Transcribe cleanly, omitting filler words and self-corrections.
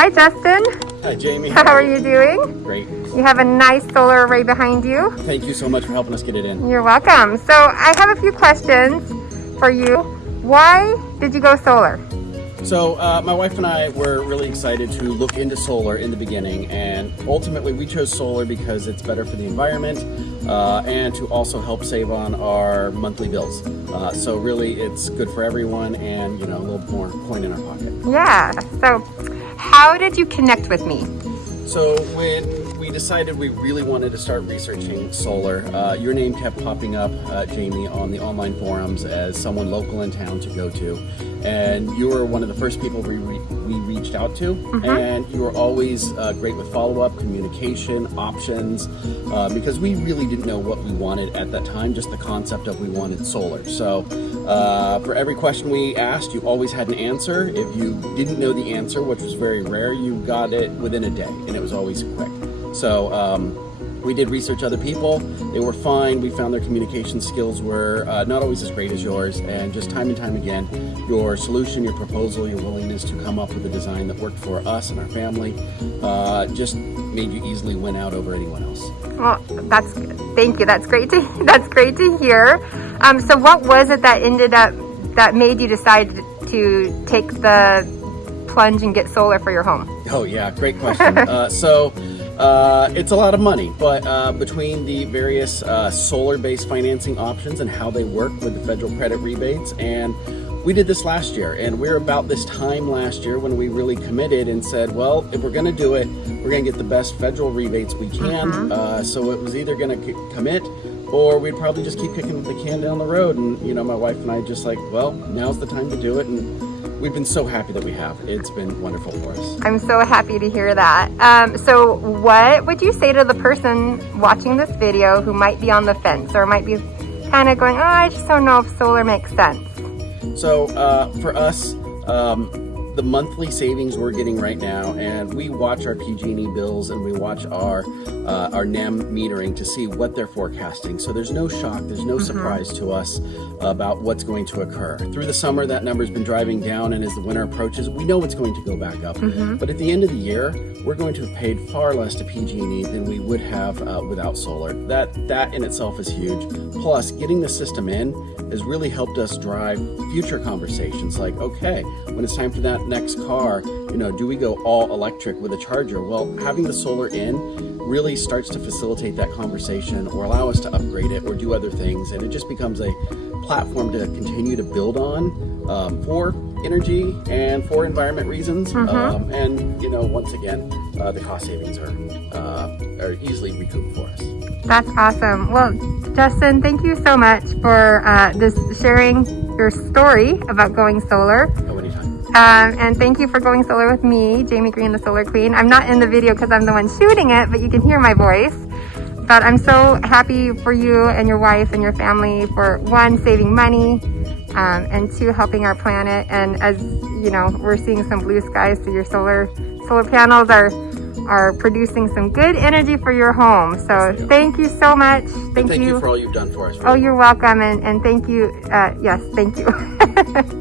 Hi, Justin. Hi, Jamie. How are you doing? Great. You have a nice solar array behind you. Thank you so much for helping us get it in. You're welcome. So I have a few questions for you. Why did you go solar? So my wife and I were really excited to look into solar in the beginning, and ultimately we chose solar because it's better for the environment and to also help save on our monthly bills. So really it's good for everyone, and you know, a little more coin in our pocket. Yeah. So how did you connect with me? So when we decided we really wanted to start researching solar, your name kept popping up, Jamie, on the online forums as someone local in town to go to. And you were one of the first people we reached out to. And you were always great with follow-up, communication, options, because we really didn't know what we wanted at that time, just the concept of we wanted solar. So for every question we asked, you always had an answer. If you didn't know the answer, which was very rare, you got it within a day, and it was always quick. So we did research other people. They were fine. We found their communication skills were not always as great as yours, and just time and time again, your solution, your proposal, your willingness to come up with a design that worked for us and our family just made you easily win out over anyone else. Well, thank you. That's great to hear. So what was it that made you decide to take the plunge and get solar for your home? Oh yeah, great question. It's a lot of money, but between the various solar-based financing options and how they work with the federal credit rebates, and we did this last year, and we're about this time last year when we really committed and said, well, if we're going to do it, we're going to get the best federal rebates we can. So it was either going to commit, or we'd probably just keep kicking the can down the road. And you know, my wife and I just like, well, now's the time to do it, and we've been so happy that we have. It's been wonderful for us. I'm so happy to hear that. So what would you say to the person watching this video who might be on the fence or might be kind of going, oh, I just don't know if solar makes sense? So for us, the monthly savings we're getting right now, and we watch our PG&E bills and we watch our NEM metering to see what they're forecasting. So there's no shock, there's no surprise to us about what's going to occur. Through the summer, that number's been driving down, and as the winter approaches, we know it's going to go back up. But at the end of the year, we're going to have paid far less to PG&E than we would have without solar. That in itself is huge. Plus, getting the system in has really helped us drive future conversations like, okay, when it's time for that next car, you know, do we go all electric with a charger? Well, having the solar in really starts to facilitate that conversation or allow us to upgrade it or do other things, and it just becomes a platform to continue to build on for energy and for environment reasons. And you know, once again, the cost savings are easily recouped for us. That's awesome. Well, Justin, thank you so much for sharing your story about going solar. Oh, anytime. And thank you for going solar with me, Jaime Greene, the Solar Queen. I'm not in the video because I'm the one shooting it, but you can hear my voice. But I'm so happy for you and your wife and your family for, one, saving money, and two, helping our planet. And as you know, we're seeing some blue skies, so your solar panels are producing some good energy for your home. So thank you so much. Thank you for all you've done for us. Oh, you're welcome. And thank you. Yes, thank you.